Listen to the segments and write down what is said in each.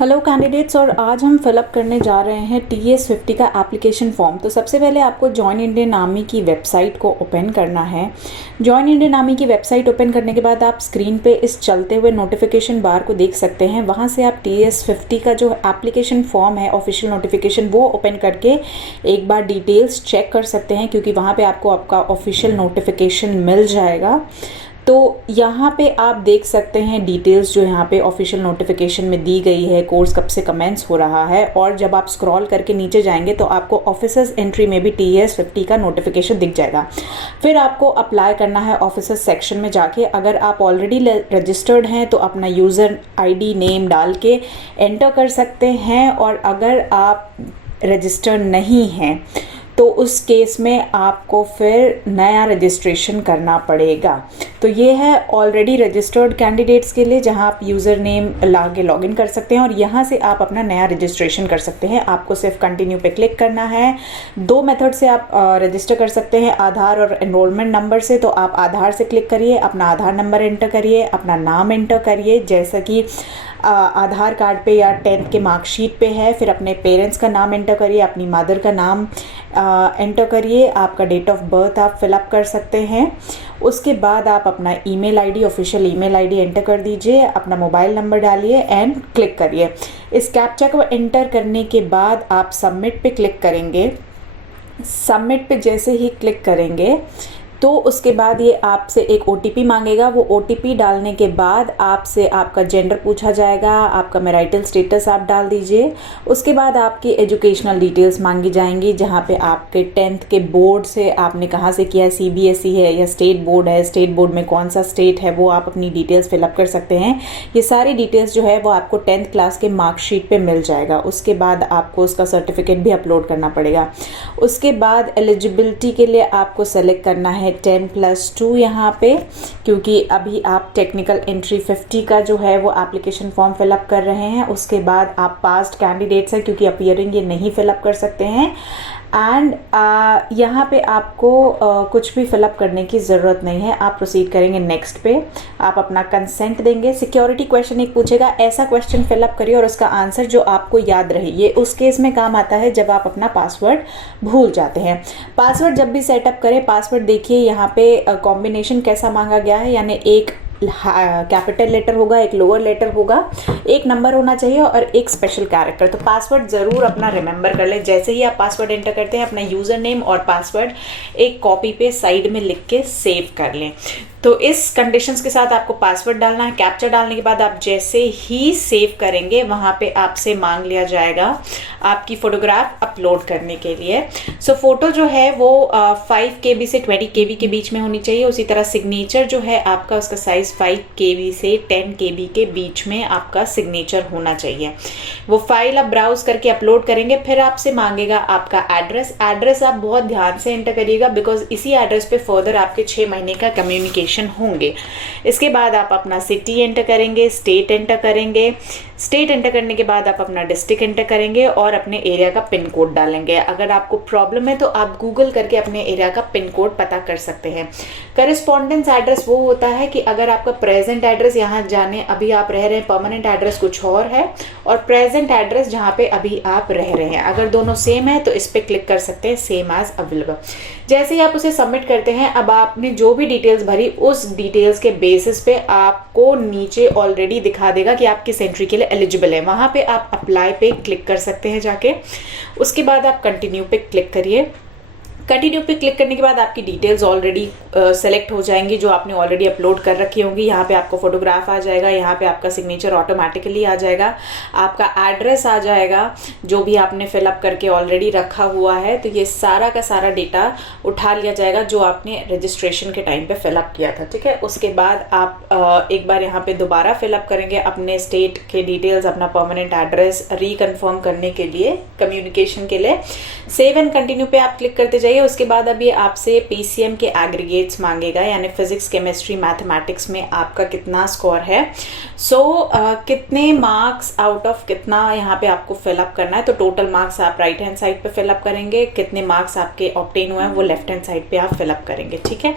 Hello candidates, और आज हम फिलअप करने जा रहे हैं TS50 का एप्लीकेशन फॉर्म। तो सबसे पहले आपको जॉइन इंडियन आर्मी की वेबसाइट को ओपन करना है। जॉइन इंडियन आर्मी की वेबसाइट ओपन करने के बाद आप स्क्रीन पे इस चलते हुए नोटिफिकेशन बार को देख सकते हैं। वहाँ से आप TS50 का जो एप्लीकेशन फॉर्म है, ऑफिशियल नोटिफिकेशन, वो ओपन करके एक बार डिटेल्स चेक कर सकते हैं, क्योंकि वहाँ पे आपको आपका ऑफिशियल नोटिफिकेशन मिल जाएगा। तो यहाँ पे आप देख सकते हैं डिटेल्स जो यहाँ पे ऑफिशियल नोटिफिकेशन में दी गई है, कोर्स कब से कमेंस हो रहा है। और जब आप स्क्रॉल करके नीचे जाएंगे तो आपको ऑफिसर्स एंट्री में भी TS50 का नोटिफिकेशन दिख जाएगा। फिर आपको अप्लाई करना है ऑफिसर्स सेक्शन में जाके। अगर आप ऑलरेडी रजिस्टर्ड हैं तो अपना यूज़र ID नेम डाल के एंटर कर सकते हैं, और अगर आप रजिस्टर्ड नहीं हैं तो उस केस में आपको फिर नया रजिस्ट्रेशन करना पड़ेगा। तो ये है ऑलरेडी रजिस्टर्ड कैंडिडेट्स के लिए, जहां आप यूज़र नेम लाके लॉगिन कर सकते हैं और यहां से आप अपना नया रजिस्ट्रेशन कर सकते हैं। आपको सिर्फ कंटिन्यू पे क्लिक करना है। दो मेथड से आप रजिस्टर कर सकते हैं, आधार और एनरोलमेंट नंबर से। तो आप आधार से क्लिक करिए, अपना आधार नंबर एंटर करिए, अपना नाम एंटर करिए जैसा कि आधार कार्ड पे या 10th के मार्कशीट पे है। फिर अपने पेरेंट्स का नाम एंटर करिए, अपनी मदर का नाम एंटर करिए, आपका डेट ऑफ बर्थ आप फिलअप कर सकते हैं। उसके बाद आप अपना email ID, official email ID enter कर दीजिए, अपना मोबाइल नंबर डालिए एंड क्लिक करिए। इस कैप्चा को एंटर करने के बाद आप सबमिट पे क्लिक करेंगे। सबमिट पे जैसे ही क्लिक करेंगे तो उसके बाद ये आपसे एक OTP मांगेगा। वो OTP डालने के बाद आपसे आपका जेंडर पूछा जाएगा, आपका मैरिटल स्टेटस आप डाल दीजिए। उसके बाद आपकी एजुकेशनल डिटेल्स मांगी जाएंगी, जहाँ पे आपके 10th के बोर्ड से आपने कहाँ से किया है, CBSE है या स्टेट बोर्ड है, स्टेट बोर्ड में कौन सा स्टेट है, वो आप अपनी डिटेल्स फिलअप कर सकते हैं। ये सारी डिटेल्स जो है वो आपको 10th क्लास के मार्कशीट पर मिल जाएगा। उसके बाद आपको उसका सर्टिफिकेट भी अपलोड करना पड़ेगा। उसके बाद एलिजिबिलिटी के लिए आपको सेलेक्ट करना है 10+2 यहाँ पे, क्योंकि अभी आप टेक्निकल एंट्री 50 का जो है वो एप्लीकेशन फॉर्म फिलअप कर रहे हैं। उसके बाद आप पास्ट कैंडिडेट्स हैं, क्योंकि अपीयरिंग ये नहीं फिलअप कर सकते हैं। एंड यहाँ पे आपको कुछ भी फिलअप करने की ज़रूरत नहीं है। आप प्रोसीड करेंगे नेक्स्ट पे, आप अपना कंसेंट देंगे। सिक्योरिटी क्वेश्चन एक पूछेगा, ऐसा क्वेश्चन फिलअप करिए और उसका आंसर जो आपको याद रहे। ये उस केस में काम आता है जब आप अपना पासवर्ड भूल जाते हैं। पासवर्ड जब भी सेटअप करें, पासवर्ड देखिए यहाँ पे कॉम्बिनेशन कैसा मांगा गया है, यानी एक कैपिटल लेटर होगा, एक लोअर लेटर होगा, एक नंबर होना चाहिए और एक स्पेशल कैरेक्टर। तो पासवर्ड ज़रूर अपना रिमेंबर कर लें। जैसे ही आप पासवर्ड एंटर करते हैं, अपना यूज़र नेम और पासवर्ड एक कॉपी पे साइड में लिख के सेव कर लें। तो इस कंडीशंस के साथ आपको पासवर्ड डालना है। कैप्चा डालने के बाद आप जैसे ही सेव करेंगे, वहाँ पे आपसे मांग लिया जाएगा आपकी फ़ोटोग्राफ अपलोड करने के लिए। सो फोटो जो है वो 5 KB से 20 KB के बीच में होनी चाहिए। उसी तरह सिग्नेचर जो है आपका, उसका साइज़ 5 KB से 10 KB के बीच में आपका सिग्नेचर होना चाहिए। वो फाइल आप ब्राउज करके अपलोड करेंगे। फिर आपसे मांगेगा आपका एड्रेस। एड्रेस आप बहुत ध्यान से एंटर करिएगा, बिकॉज इसी एड्रेस पे फर्दर आपके 6 महीने का कम्युनिकेशन होंगे। इसके बाद आप अपना सिटी एंटर करेंगे, स्टेट एंटर करेंगे। स्टेट एंटर करने के बाद आप अपना डिस्ट्रिक्ट एंटर करेंगे और अपने एरिया का पिन कोड डालेंगे। अगर आपको प्रॉब्लम है तो आप गूगल करके अपने एरिया का पिन कोड पता कर सकते हैं। करेस्पॉन्डेंस एड्रेस वो होता है कि अगर आपका प्रेजेंट एड्रेस, यहाँ जाने अभी आप रह रहे हैं, परमानेंट एड्रेस कुछ और है, और प्रेजेंट एड्रेस जहाँ पे अभी आप रह रहे हैं, अगर दोनों सेम है तो इस पर क्लिक कर सकते हैं, सेम एज अवेलेबल। जैसे ही आप उसे सबमिट करते हैं, अब आपने जो भी डिटेल्स भरी, उस डिटेल्स के बेसिस पे आपको नीचे ऑलरेडी दिखा देगा कि आप किस एंट्री के लिए एलिजिबल है। वहां पे आप अप्लाई पे क्लिक कर सकते हैं जाके। उसके बाद आप कंटिन्यू पे क्लिक करिए। कंटिन्यू पे क्लिक करने के बाद आपकी डिटेल्स ऑलरेडी सेलेक्ट हो जाएंगी, जो आपने ऑलरेडी अपलोड कर रखी होंगी। यहाँ पे आपको फोटोग्राफ आ जाएगा, यहाँ पे आपका सिग्नेचर ऑटोमेटिकली आ जाएगा, आपका एड्रेस आ जाएगा जो भी आपने फिलअप करके ऑलरेडी रखा हुआ है। तो ये सारा का सारा डेटा उठा लिया जाएगा जो आपने रजिस्ट्रेशन के टाइम पे फिलअप किया था। ठीक है, उसके बाद आप एक बार यहाँ पे दोबारा फिलअप करेंगे अपने स्टेट के डिटेल्स, अपना परमानेंट एड्रेस रिकन्फर्म करने के लिए, कम्युनिकेशन के लिए। सेव एंड कंटिन्यू पे आप क्लिक करते जाइए। उसके बाद अब ये आपसे PCM के एग्रीगेट्स मांगेगा, यानी फिजिक्स, केमिस्ट्री, मैथमेटिक्स में आपका कितना स्कोर है। कितने मार्क्स आउट ऑफ कितना यहाँ पे आपको फिलअप करना है। तो टोटल मार्क्स आप राइट हैंड साइड पे फिलअप करेंगे, कितने मार्क्स आपके ऑब्टेन हुए हैं वो लेफ्ट हैंड साइड पे आप फिलअप करेंगे, ठीक है।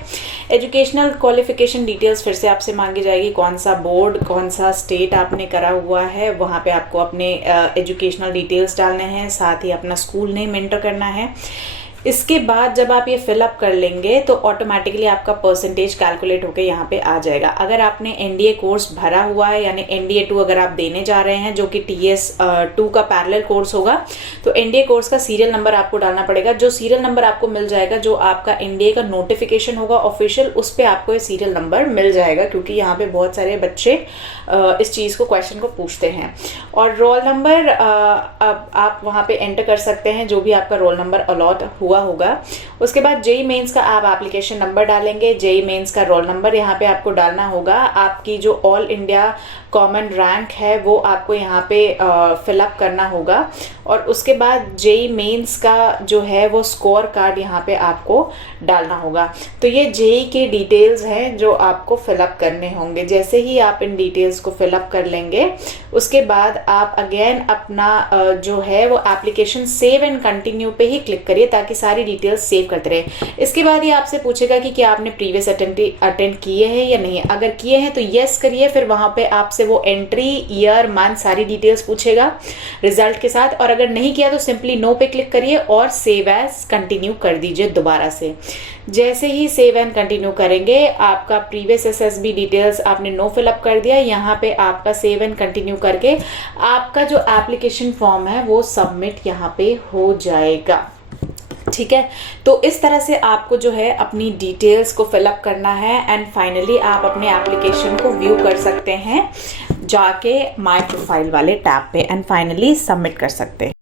एजुकेशनल क्वालिफिकेशन डिटेल्स फिर से आपसे मांगी जाएगी, कौन सा बोर्ड, कौन सा स्टेट आपने करा हुआ है, वहाँ पे आपको अपने एजुकेशनल डिटेल्स डालने हैं, साथ ही अपना स्कूल नेम एंटर करना है। इसके बाद जब आप ये फिलअप कर लेंगे तो ऑटोमेटिकली आपका परसेंटेज कैलकुलेट होकर यहाँ पे आ जाएगा। अगर आपने एनडीए कोर्स भरा हुआ है, यानी एनडीए 2 अगर आप देने जा रहे हैं, जो कि TS 2 का पैरेलल कोर्स होगा, तो एनडीए कोर्स का सीरियल नंबर आपको डालना पड़ेगा। जो सीरियल नंबर आपको मिल जाएगा, जो आपका एनडीए का नोटिफिकेशन होगा ऑफिशियल, उस पर आपको ये सीरियल नंबर मिल जाएगा, क्योंकि यहाँ पे बहुत सारे बच्चे इस चीज़ को, क्वेश्चन को पूछते हैं। और रोल नंबर आप वहाँ पे एंटर कर सकते हैं, जो भी आपका रोल नंबर अलॉट हुआ होगा। उसके बाद जेई मेंस का आप एप्लीकेशन नंबर डालेंगे, जेई मेंस का रोल नंबर यहाँ पे आपको डालना होगा। आपकी जो ऑल इंडिया कॉमन रैंक है वो आपको यहाँ पे फिलअप करना होगा। और उसके बाद जेई मेंस का जो है वो स्कोर कार्ड यहाँ पे आपको डालना होगा। तो ये जेई के डिटेल्स हैं जो आपको फिलअप करने होंगे। जैसे ही आप इन डिटेल्स को फिलअप कर लेंगे, उसके बाद आप अगेन अपना जो है वो एप्लीकेशन सेव एंड कंटिन्यू पे ही क्लिक करिए, ताकि सारी डिटेल्स सेव करते रहे। इसके बाद ये आपसे पूछेगा कि क्या आपने प्रीवियस अटेंड किए हैं या नहीं। अगर किए हैं तो यस करिए, फिर वहां पे आपसे वो एंट्री, ईयर, मंथ, सारी डिटेल्स पूछेगा रिजल्ट के साथ। और अगर नहीं किया तो सिंपली नो पे क्लिक करिए और सेव एज कंटिन्यू कर दीजिए दोबारा से। जैसे ही सेव एंड कंटिन्यू करेंगे, आपका प्रीवियस SSB डिटेल्स आपने नो फिलअप कर दिया, यहाँ पे आपका सेव एंड कंटिन्यू करके आपका जो एप्लीकेशन फॉर्म है वो सबमिट यहाँ पे हो जाएगा, ठीक है। तो इस तरह से आपको जो है अपनी डिटेल्स को फिलअप करना है एंड फाइनली आप अपने एप्लीकेशन को व्यू कर सकते हैं जाके माय प्रोफाइल वाले टैब पे एंड फाइनली सबमिट कर सकते हैं।